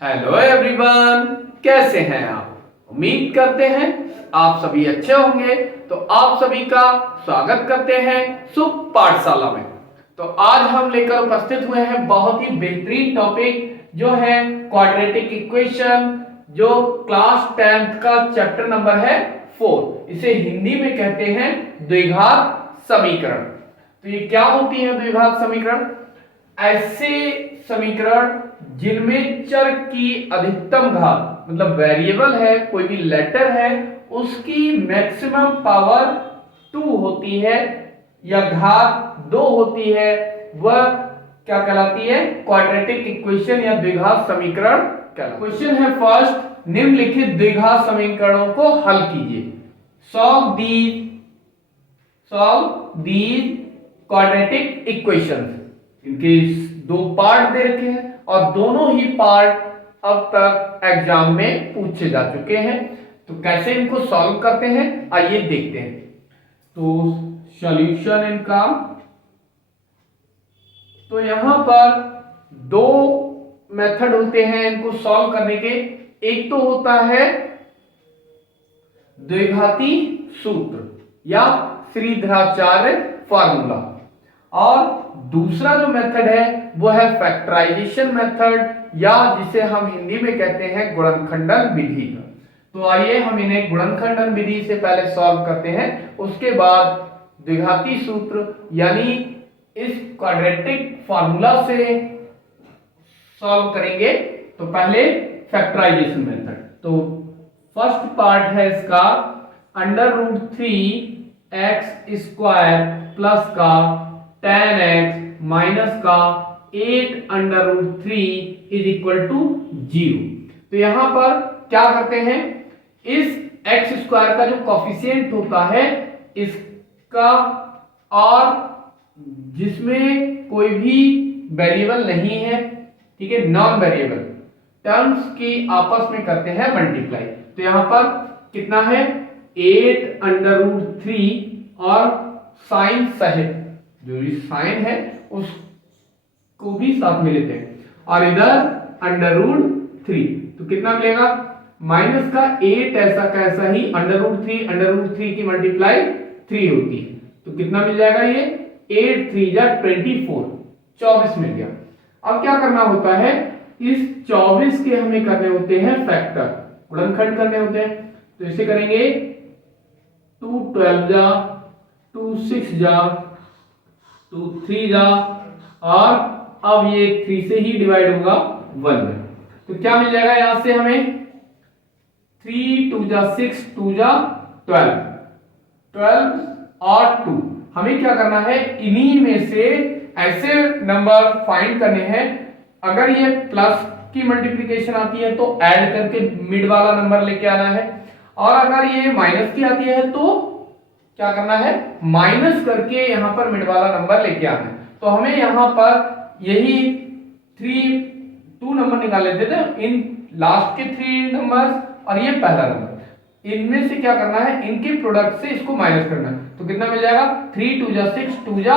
Hello everyone, कैसे हैं आप? उम्मीद करते हैं आप सभी अच्छे होंगे। तो आप सभी का स्वागत करते हैं शुभ पाठशाला में। तो आज हम लेकर उपस्थित हुए हैं बहुत ही बेहतरीन टॉपिक जो है क्वाड्रेटिक इक्वेशन, जो क्लास 10th का चैप्टर नंबर है 4। इसे हिंदी में कहते हैं द्विघात समीकरण। तो ये क्या होती है द्विघात समीकरण? ऐसे समीकरण जिनमें चर की अधिकतम घात, मतलब वेरिएबल है, कोई भी लेटर है, उसकी मैक्सिमम पावर 2 होती है या घात 2 होती है, वह क्या कहलाती है? क्वाड्रेटिक इक्वेशन या द्विघात समीकरण कहलाती है। क्वेश्चन है फर्स्ट, निम्नलिखित द्विघात समीकरणों को हल कीजिए। Solve these quadratic equations. इनके दो पार्ट दे रखे हैं और दोनों ही पार्ट अब तक एग्जाम में पूछे जा चुके हैं। तो कैसे इनको सॉल्व करते हैं आइए देखते हैं। तो सॉल्यूशन इनका, तो यहां पर दो मेथड होते हैं इनको सॉल्व करने के। एक तो होता है द्विघाती सूत्र या श्रीधराचार्य फार्मूला, और दूसरा जो मेथड है वो है फैक्टराइजेशन मेथड, या जिसे हम हिंदी में कहते हैं गुणनखंडन विधि। तो आइए हम इन्हें गुणनखंडन विधि से पहले सॉल्व करते हैं, उसके बाद द्विघाती सूत्र यानी इस क्वाड्रेटिक फार्मूला से सॉल्व करेंगे। तो पहले फैक्टराइजेशन मेथड। तो फर्स्ट पार्ट है इसका √3x² प्लस का tan x माइनस का 8√3 इज इक्वल टू 0। तो यहां पर क्या करते हैं, इस x² का जो कॉफिशिएंट होता है इसका, और जिसमें कोई भी वेरिएबल नहीं है, ठीक है, नॉन वेरिएबल टर्म्स की आपस में करते हैं मल्टीप्लाई। तो यहां पर कितना है 8√3 और साइन सहित जो भी साइन है उसको भी साथ में लेते हैं, और इधर √3। तो कितना मिलेगा माइनस का 8 ऐसा कैसा ही √3 की मल्टीप्लाई 3 होती है। तो कितना मिल जाएगा ये 8 3 जा 24 मिल गया। अब क्या करना होता है, इस 24 के हमें करने होते हैं फैक्टर, गुणनखंड करने होते हैं। तो इसे करेंगे 2 12 जा 2 6 जा 2 3 जा, और अब ये 3 से ही डिवाइड होगा 1 में। तो क्या मिल जाएगा यहां से हमें 3 2 जा 6 2 जा 12 और 2। हमें क्या करना है, इन्हीं में से ऐसे नंबर फाइंड करने हैं, अगर ये प्लस की मल्टीप्लिकेशन आती है तो ऐड करके मिड वाला नंबर लेके आना है, और अगर ये माइनस की आती है तो क्या करना है, माइनस करके यहां पर मिड वाला नंबर लेके आना है। तो हमें यहां पर यही 2 नंबर निकाल लेते थे, इन लास्ट के 3 नंबर्स और ये पहला नंबर, इनमें से क्या करना है, इनके प्रोडक्ट से इसको माइनस करना है। तो कितना मिल जाएगा 3 2 जा 6 2 जा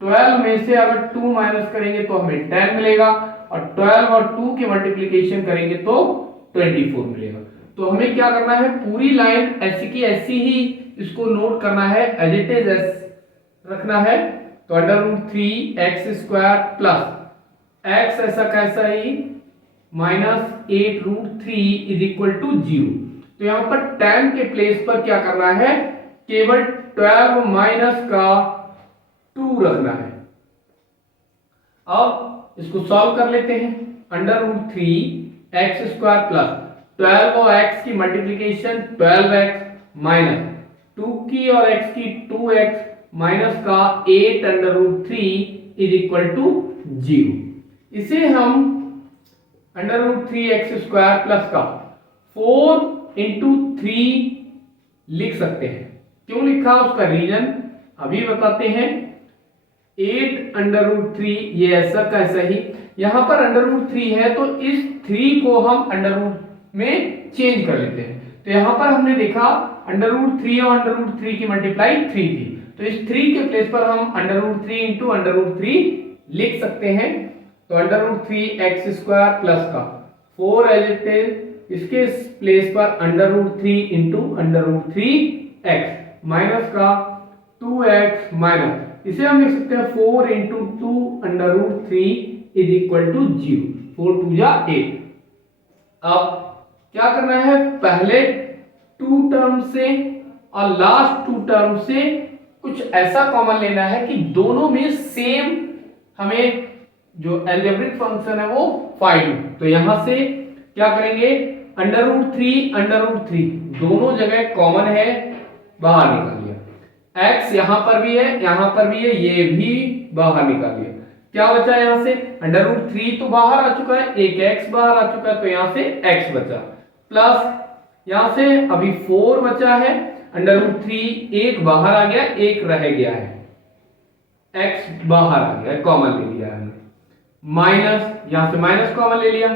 12 में से अगर 2 माइनस करेंगे तो हमें 10 मिलेगा, और 12 और 2 की मल्टीप्लिकेशन करेंगे तो 24 मिलेगा। तो हमें क्या करना है, पूरी लाइन ऐसी की ऐसी ही इसको नोट करना है, एज इट इज रखना है। तो √3x² प्लस x ऐसा कैसा ही माइनस 8√3 इज इक्वल टू 0। तो यहां पर 10 के प्लेस पर क्या करना है, केवल 12 माइनस का 2 रखना है। अब इसको सॉल्व कर लेते हैं। √3x² प्लस 12 और x की मल्टीप्लिकेशन 12x माइनस 2 की और x की 2x माइनस का 8√3 इज इक्वल टू 0। इसे हम √3x² प्लस का 4 into 3 लिख सकते हैं। क्यों लिखा उसका रीजन अभी बताते हैं। 8√3 ये ऐसा कैसा ही, यहां पर √3 है तो इस 3 को हम अंडर में चेंज कर लेते हैं। तो यहां पर हमने देखा √3 और √3 की मल्टीप्लाई 3 थी, तो इस 3 के प्लेस पर हम √3 into √3 लिख सकते हैं। तो अंडर रूट 3x² प्लस का 4 एज इट इज, इसके प्लेस पर under root 3 into under root 3x minus का 2x माइनस, इसे हम लिख सकते हैं 4 into 2 under root 3 is equal to 0, 4 2 जा 8। अब क्या करना है, पहले 2 टर्म से और लास्ट 2 टर्म से कुछ ऐसा कॉमन लेना है कि दोनों में सेम हमें जो अलजेब्रिक फंक्शन है वो फाइंड। तो यहां से क्या करेंगे, अंडर रूट 3 दोनों जगह कॉमन है, बाहर निकाल लिया। x यहां पर भी है, यहां पर भी है, ये भी बाहर निकाल लिया। क्या बचा यहां से, अंडर रूट 3 तो बाहर आ चुका है, एक x बाहर आ चुका है, तो यहां से x बचा, प्लस यहां से अभी 4 बचा है, अंडर रूट 3 एक बाहर आ गया, एक रह गया है, x बाहर आ गया, कॉमन ले लिया हमने, माइनस यहां से माइनस कॉमन ले लिया,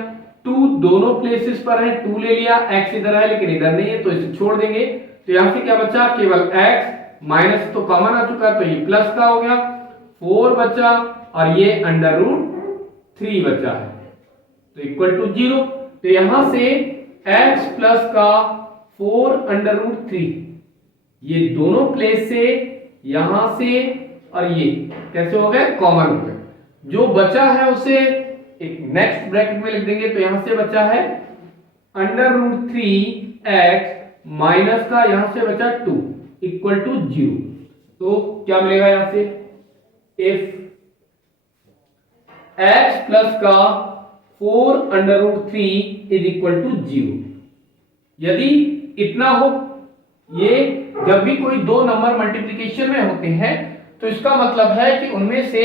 2 दोनों प्लेसेस पर है, 2 ले लिया, x इधर है लेकिन इधर नहीं है तो इसे छोड़ देंगे। तो यहां से क्या बचा, केवल x, माइनस तो कॉमन आ चुका है तो ये प्लस का हो गया, 4 बचा और ये अंडर रूट 3 बचा है, तो इक्वल टू 0। तो यहां से x प्लस का 4 अंडर रूट 3, ये दोनों प्लेस से, यहां से और ये कैसे हो गए, कॉमन हो गए। जो बचा है उसे एक नेक्स्ट ब्रैकेट में लिख देंगे, तो यहां से बचा है अंडर रूट 3x माइनस का यहां से बचा 2 इक्वल टू 0। तो क्या मिलेगा यहां से, इफ x प्लस का 4 under root 3 is equal to 0, यदि इतना हो, ये जब भी कोई दो नंबर मल्टीप्लिकेशन में होते हैं तो इसका मतलब है कि उनमें से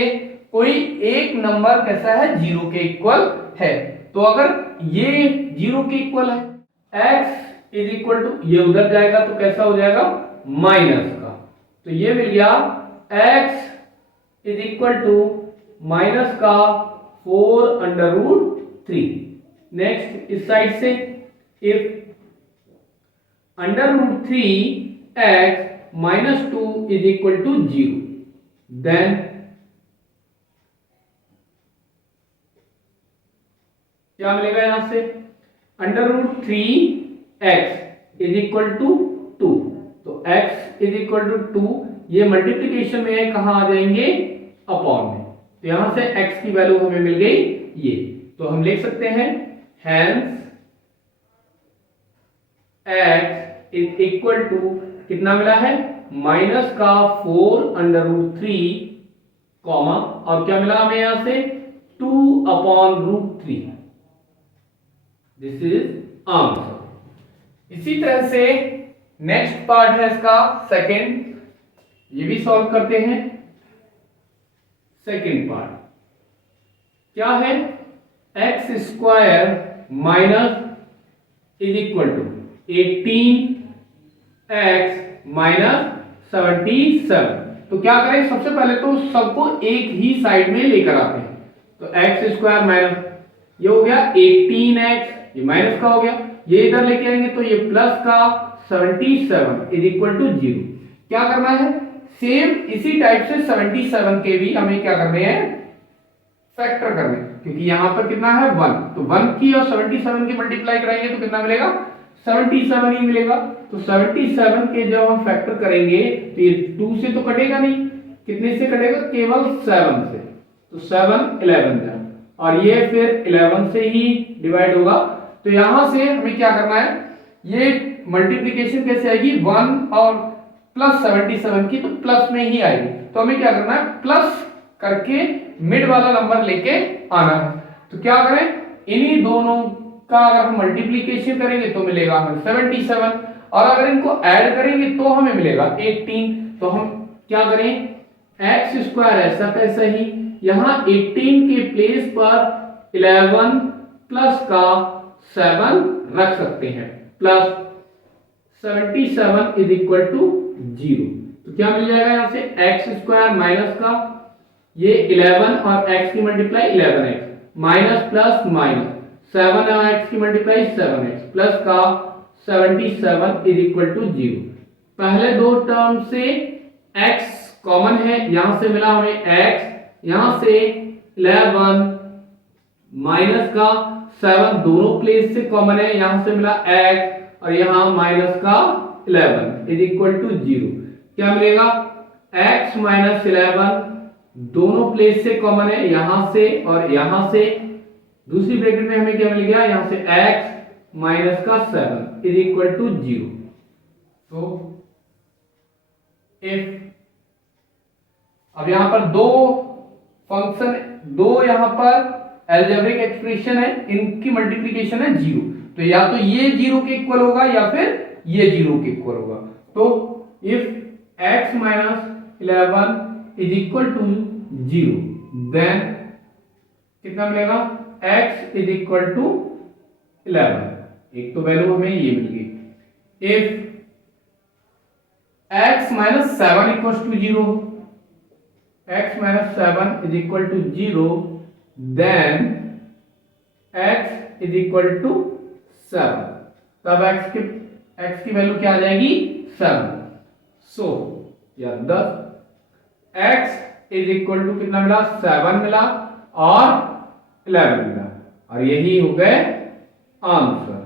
कोई एक नंबर कैसा है, 0 के इक्वल है। तो अगर ये 0 के इक्वल है, x इज इक्वल टू, ये उधर जाएगा तो कैसा हो जाएगा, माइनस का, तो ये मिल गया x is equal to minus का 4 अंडर रूट 3। नेक्स्ट इस साइड से, if under root 3x minus 2 is equal to 0, then क्या मिलेगा यहां से, under root 3x is equal to 2, तो x इज इक्वल टू 2, ये मल्टीप्लीकेशन में है, कहां आ जाएंगे, अपॉन में, तो यहां से x की वैल्यू हमें मिल गई ये। तो हम लिख सकते हैं hence x is equal to, कितना मिला है, माइनस का 4 अंडर रूट 3 कॉमा, और क्या मिला हमें यहां से 2 upon root 3, this is answer. इसी तरह से नेक्स्ट पार्ट है इसका सेकंड, ये भी सॉल्व करते हैं। सेकंड पार्ट क्या है, x square minus is equal to 18 x minus 77। तो क्या करें, सबसे पहले तो सबको एक ही साइड में लेकर आते हैं, तो एक्स स्क्वायर माइनस, ये हो गया 18x, ये माइनस का हो गया, ये इधर लेके आएंगे तो ये प्लस का 77 इज इक्वल टू 0। क्या करना है, सेम इसी टाइप से 77 के भी हमें क्या करने हैं, फैक्टर करने, क्योंकि यहां पर कितना है 1, तो 1 की और 77 की मल्टीप्लाई कराएंगे तो कितना मिलेगा, 77 ही मिलेगा। तो 77 के जब हम फैक्टर करेंगे तो ये 2 से तो कटेगा नहीं, कितने से कटेगा, केवल 7 से, तो 7 11 जाए, और ये फिर 11 से ही डिवाइड होगा। तो यहां से हमें क्या करना है, ये मल्टीप्लिकेशन कैसे आएगी, 1 और प्लस 77 की, तो प्लस में ही आएगी, तो हमें क्या करना है, प्लस करके मिड वाला नंबर लेके आना है। तो क्या करें, इन्हीं दोनों का अगर हम मल्टीप्लिकेशन करेंगे तो मिलेगा हमें 77, और अगर इनको ऐड करेंगे तो हमें मिलेगा 18। तो हम क्या करें, एक्स स्क्वायर ऐसा कैसा ही, यहां 18 के प्लेस पर 11 प्लस का 7 रख सकते हैं, प्लस 77 इज इक्वल टू 0। तो क्या मिल जाएगा यहां से, एक्स स्क्वायर माइनस का ये 11 और x की multiply 11x minus plus minus 7 और x की मल्टीप्लाई 7x प्लस का 77 इज इक्वल टू 0। पहले दो टर्म से x कॉमन है, यहां से मिला हमें x, यहां से 11 माइनस का 7 दोनों प्लेस से कॉमन है, यहां से मिला x और यहां माइनस का 11 इज इक्वल टू 0। क्या मिलेगा? x माइनस 11 दोनों प्लेस से कॉमन है, यहां से और यहां से। दूसरी ब्रैकेट में हमें क्या मिल गया? यहां से x माइनस का 7 इज इक्वल टू 0। तो इफ अब यहां पर दो फंक्शन, दो यहां पर अलजेब्रिक एक्सप्रेशन है, इनकी मल्टीप्लिकेशन है 0, तो या तो ये 0 के इक्वल होगा या फिर ये 0 के इक्वल होगा। तो if x minus 11 is equal to 0, then कितना मिलेगा? x is equal to 11। एक तो वैल्यू हमें ये मिल गई। If x minus 7 equal to 0, x minus 7 is equal to 0, then x is equal to 7। तब x की वैल्यू क्या आ जाएगी? 7। सो या 10 x इज इक्वल टू कितना मिला? 7 मिला और 11 मिला, और यही हो गए आंसर।